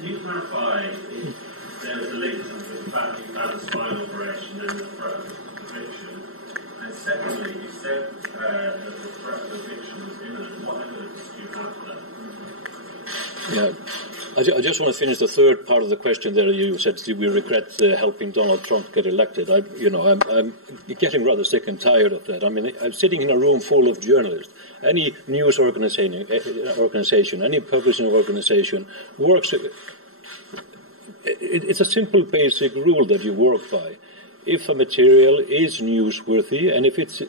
Can you clarify if there was a link to the fact that you found a spine operation and the threat of eviction? And secondly, you said that the threat of eviction was imminent. What evidence do you have for that? Yeah. I just want to finish the third part of the question there. You said, do we regret helping Donald Trump get elected? I'm getting rather sick and tired of that. I mean, I'm sitting in a room full of journalists. Any news organization, any publishing organization works. It's a simple basic rule that you work by. If a material is newsworthy and if it's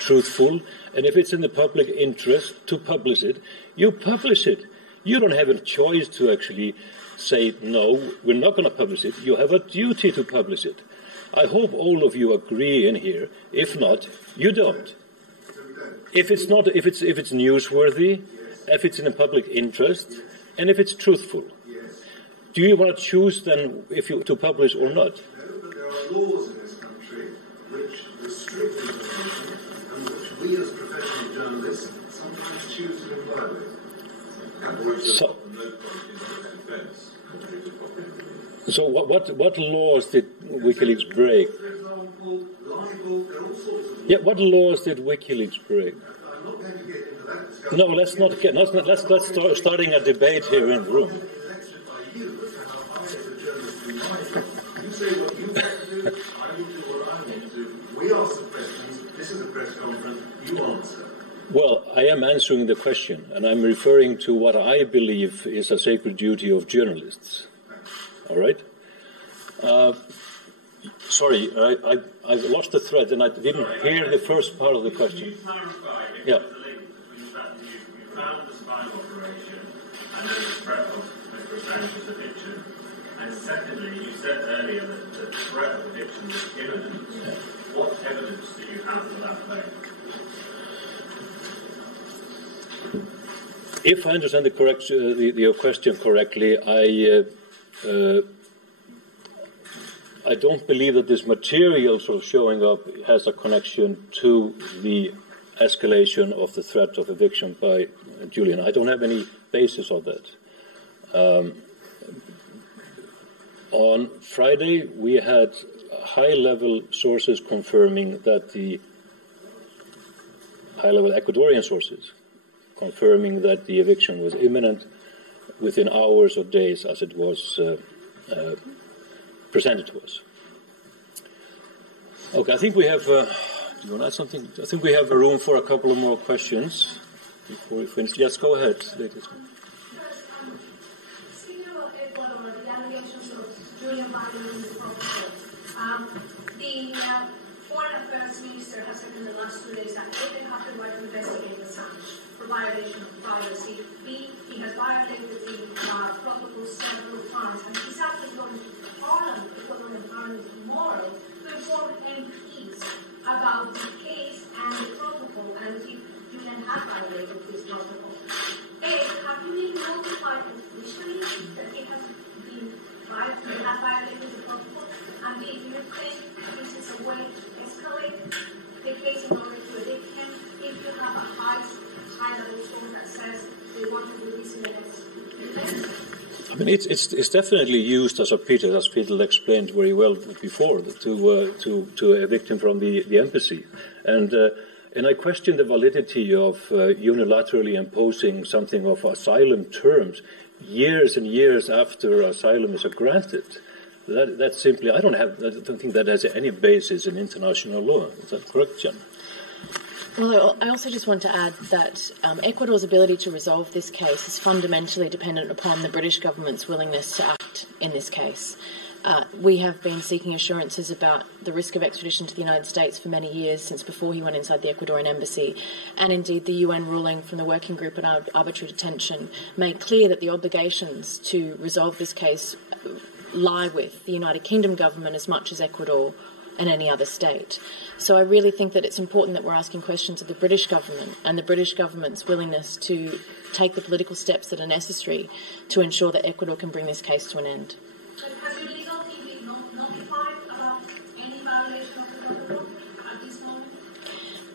truthful and if it's in the public interest to publish it, you publish it. You don't have a choice to actually say, no, we're not going to publish it. You have a duty to publish it. I hope all of you agree in here. If not, you don't. If it's newsworthy, if it's in the public interest, and if it's truthful. Do you want to choose then to publish or not? No, but there are laws in this country which restrict information and which we as professional journalists sometimes choose to comply with. So what laws did WikiLeaks break? For example, libel, there are all sorts of laws. Yeah, what laws did WikiLeaks break? I'm not going to get into that discussion. No, let's start starting a debate here in the room. I'm elected by you, and I as a journalist do my job. You say what you want to do, I will do what I want to do. We ask the questions, this is a press conference, you answer. Well, I am answering the question, and I'm referring to what I believe is a sacred duty of journalists. All right? Sorry, I lost the thread, and I didn't hear the first part of the question. Can you clarify if there's a link between the fact that you found the spine operation and then the threat of Mr. Assange's eviction? And secondly, you said earlier that the threat of eviction was imminent. What evidence do you have for that claim? If I understand your question correctly, I don't believe that this material sort of showing up has a connection to the escalation of the threat of eviction by Julian. I don't have any basis of that. On Friday, we had high-level sources confirming that high-level Ecuadorian sources confirming that the eviction was imminent within hours or days as it was presented to us. Okay, I think we have, do you want to add something? I think we have room for a couple of more questions before we finish. Yes, go ahead, ladies. Speaking about Ecuador, the allegations of Julian violating the protocol, the Foreign Affairs Minister has said in the last 2 days that A, they have the right to investigate Assange for violation of privacy. B, he has violated the protocol several times, and he's actually going to Parliament, Ecuadorian Parliament tomorrow, to inform MPs about the case and the protocol, and if Julian had violated this protocol. A, have you been notified officially that he has violated the protocol? And B, do you think this is a way to escalate the case in order to evict him if you have a high-level source that says they want to release him in the next few days? I mean, it's definitely used as Peter explained very well before, to evict him from the embassy, and I question the validity of unilaterally imposing something of asylum terms years and years after asylum is granted. That simply, I don't think that has any basis in international law. Is that correct, Jen? Well, I also just want to add that Ecuador's ability to resolve this case is fundamentally dependent upon the British government's willingness to act in this case. We have been seeking assurances about the risk of extradition to the United States for many years, since before he went inside the Ecuadorian embassy. And indeed, the UN ruling from the Working Group on Arbitrary Detention made clear that the obligations to resolve this case lie with the United Kingdom government as much as Ecuador and any other state. So I really think that it's important that we're asking questions of the British government and the British government's willingness to take the political steps that are necessary to ensure that Ecuador can bring this case to an end. But has your legal team been notified about any violation of the protocol at this moment?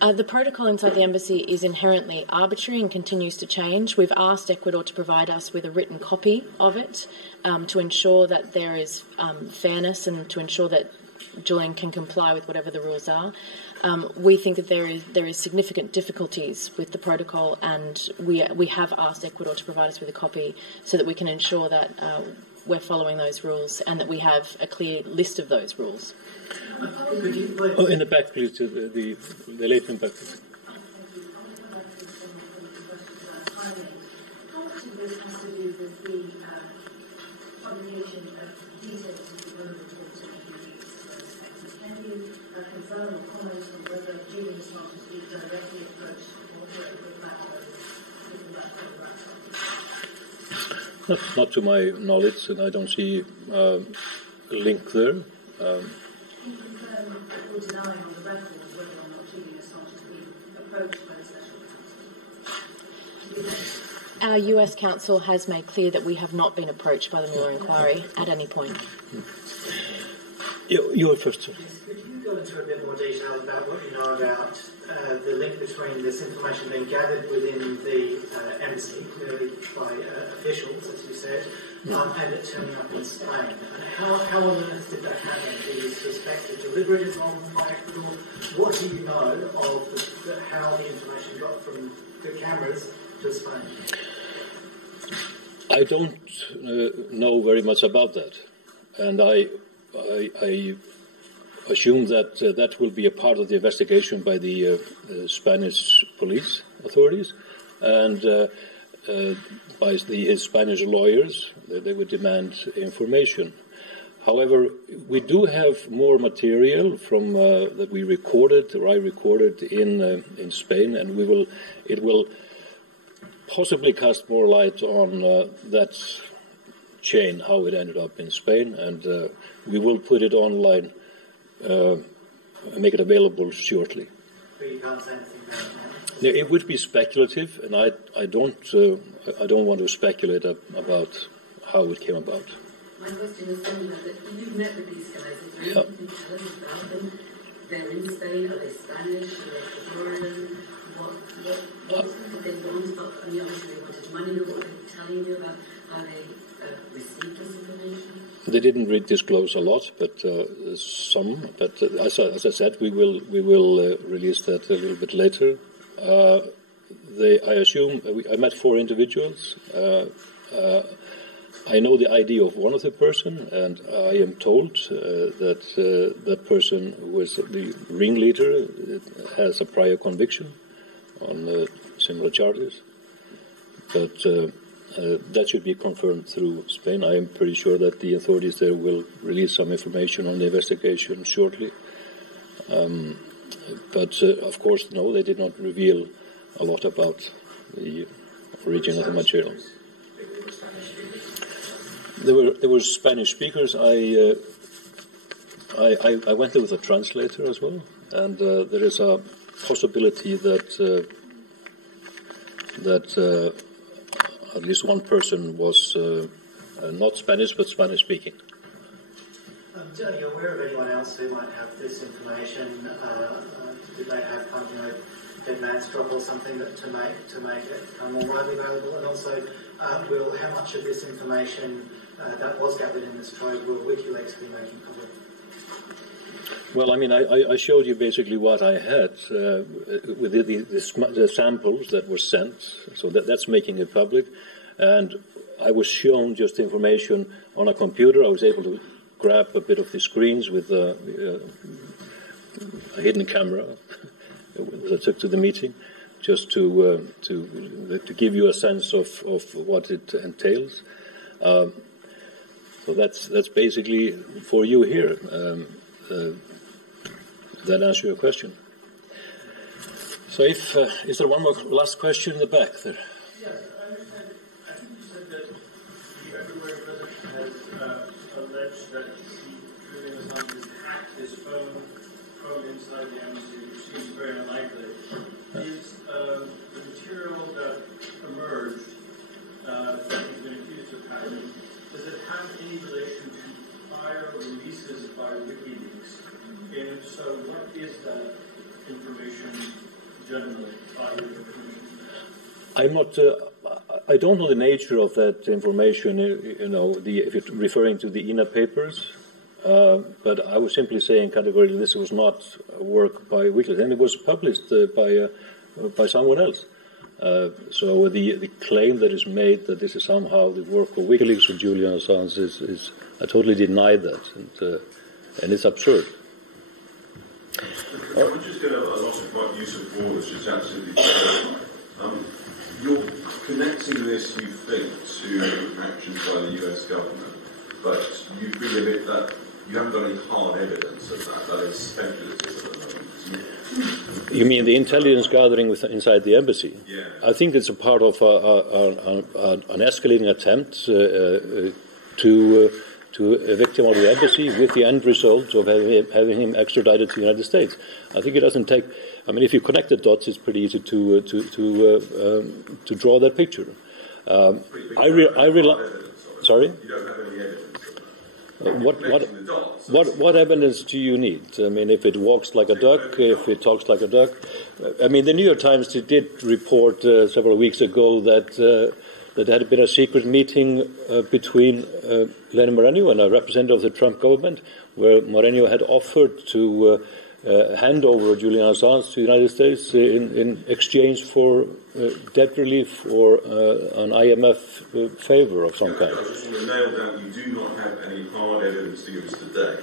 The protocol inside the embassy is inherently arbitrary and continues to change. We've asked Ecuador to provide us with a written copy of it to ensure that there is fairness and to ensure that Julian can comply with whatever the rules are. We think that there is significant difficulties with the protocol, and we have asked Ecuador to provide us with a copy so that we can ensure that we're following those rules and that we have a clear list of those rules. Oh, in the back, please, the lady in the back. How much of this has to do with the publication of details of the relevant reports of Wikileaks? Can you confirm or comment on whether Julian Assange being directly approached to cooperate with Macro given that photograph? Not to my knowledge, and I don't see a link there. Can you confirm or deny on the record whether or not Julian Assange has been approached by the Special Counsel? Our US counsel has made clear that we have not been approached by the Mueller inquiry at any point. You were first. Yes, could you go into a bit more detail about what you know about the link between this information being gathered within the embassy, clearly by officials, as you said, and it turning up in Spain? And how on earth did that happen? Do you suspect a deliberate involvement by Ecuador? What do you know of how the information got from the cameras to Spain? I don't know very much about that, and I assume that that will be a part of the investigation by the Spanish police authorities and by his Spanish lawyers. They would demand information. However, we do have more material from that we recorded, or I recorded in Spain, and it will possibly cast more light on that chain, how it ended up in Spain, and we will put it online and make it available shortly. But you can't say anything about it now? Now, it would be speculative, and I don't want to speculate about how it came about. My question is similar, that you've met with these guys. Is there anything you can tell us about them? They're in Spain, are they Spanish, are they Ecuadorian? What did they want? I mean, obviously they wanted money, but what are they telling you about how they received this information? They didn't disclose a lot, but some. But as I said, we will release that a little bit later. I assume I met 4 individuals. I know the ID of one of the person, and I am told that that person who was the ringleader has a prior conviction on similar charges. But that should be confirmed through Spain. I am pretty sure that the authorities there will release some information on the investigation shortly. But of course, no, they did not reveal a lot about the origin of the material. There were Spanish speakers. I went there with a translator as well, and there is a possibility that at least one person was not Spanish but Spanish speaking. Are you aware of anyone else who might have this information? Did they have kind of, dead man's drop or something to make it become more widely available? And also, how much of this information that was gathered in this trove will Wikileaks be making public? Well, I mean, I showed you basically what I had with the samples that were sent, so that's making it public. And I was shown just information on a computer. I was able to grab a bit of the screens with a hidden camera that I took to the meeting, just to give you a sense of what it entails. So that's basically for you here. That answer your question. So, is there one more last question in the back there? Yes, I understand. I think you said that the everywhere president has alleged that Julian Assange has hacked his phone from inside the embassy, which seems very unlikely. Is the material that emerged that he's been accused of hacking, does it have any relation to prior releases by Wikileaks? And if so, what is that information generally by the Commission? I'm not. I don't know the nature of that information. If you're referring to the INA papers, but I was simply saying categorically this was not work by Wikileaks, and it was published by someone else. So the claim that is made that this is somehow the work of Wikileaks or Julian Assange is I totally deny that, and it's absurd. I'm just going to a lot of quite use of words, which is absolutely terrifying. You're connecting this, you think, to actions by the US government, but you've been a bit that you haven't got any hard evidence of that. That is speculative at the moment. You mean the intelligence gathering inside the embassy? Yeah. I think it's a part of an escalating attempt to evict him out of the embassy with the end result of having him extradited to the United States. I think it doesn't take. I mean, if you connect the dots, it's pretty easy to draw that picture. Sorry. You don't have any evidence of that. What evidence do you need? I mean, if it walks like a duck, if it talks like a duck. I mean, the New York Times did report several weeks ago that there had been a secret meeting between Lenin Moreno and a representative of the Trump government, where Moreno had offered to hand over Julian Assange to the United States in exchange for debt relief or an IMF favor of some kind. I just want to nail down, you do not have any hard evidence to give us today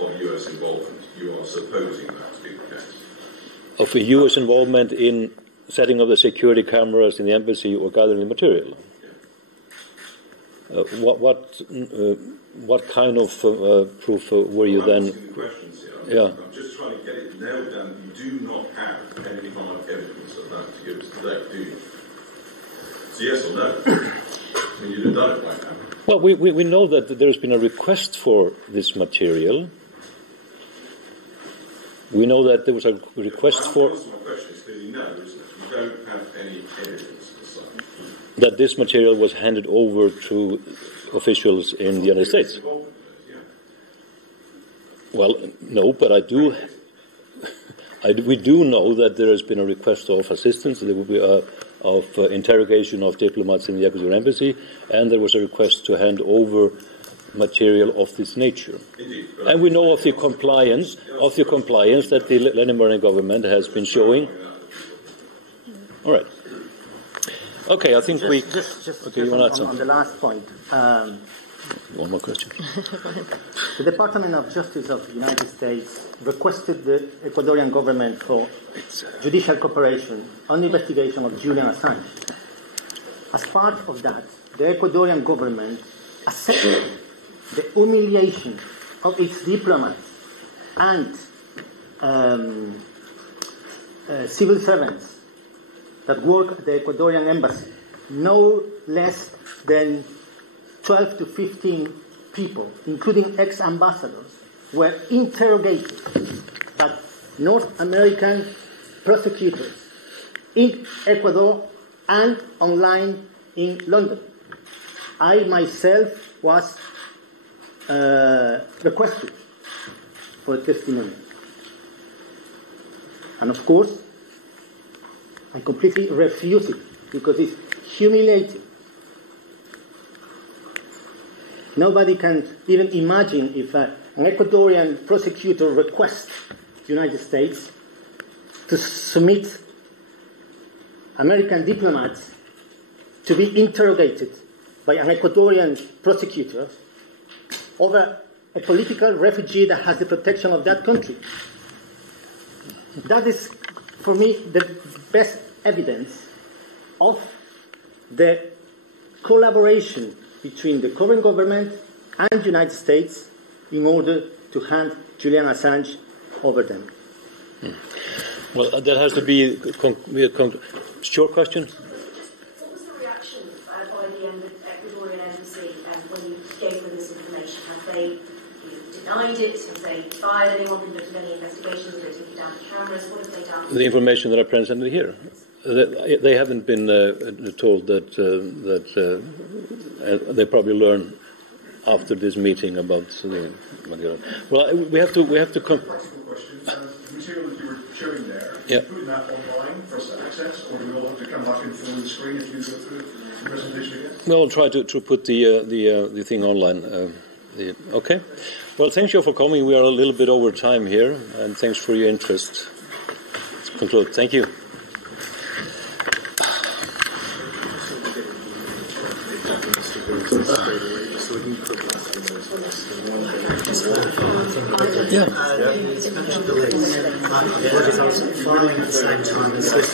of US involvement. You are supposing that to be the case. Of a US involvement in setting up the security cameras in the embassy or gathering the material. What kind of proof were you then? I'm asking the questions here. Yeah. I'm just trying to get it nailed down. You do not have any hard evidence of that to give us today, do you? It's yes or no. I mean, you'd have done it by now. Well, we know that there has been a request for this material. We know that there was a request for. My question is clearly no, isn't it? You don't have any evidence to say that this material was handed over to officials in the United States. Well, no, but I do. We do know that there has been a request of assistance. There will be of interrogation of diplomats in the Ecuador embassy, and there was a request to hand over material of this nature. Indeed, and we know of the compliance that the Lenin Moreno government has been showing. All right. Okay, I think we. You want to add something? On the last point. One more question. The Department of Justice of the United States requested the Ecuadorian government for judicial cooperation on the investigation of Julian Assange. As part of that, the Ecuadorian government accepted the humiliation of its diplomats and civil servants that work at the Ecuadorian embassy. No less than 12 to 15 people, including ex-ambassadors, were interrogated by North American prosecutors in Ecuador and online in London. I myself was requested for a testimony. And of course, I completely refuse it because it's humiliating. Nobody can even imagine if an Ecuadorian prosecutor requests the United States to submit American diplomats to be interrogated by an Ecuadorian prosecutor over a political refugee that has the protection of that country. That is, for me, the best evidence of the collaboration between the current government and the United States in order to hand Julian Assange over them. Well, that has to be a short question. What was the reaction by the Ecuadorian embassy when you gave them this information? Have they denied it? Have they fired anyone, conducted any investigations? Have they taken down the cameras? What have they done? The information that I presented here. They haven't been told that they probably learn after this meeting about the. Well, we have to. Practical question. The material that you were showing there. Yeah. Putting that online for us to access, or do we all have to come back and fill in the screen if you go through the presentation again? Well, I'll try to put the thing online. Okay. Well, thank you for coming. We are a little bit over time here, and thanks for your interest. Let's conclude. Thank you. Yeah. Apologies, I was filing at the same time as this.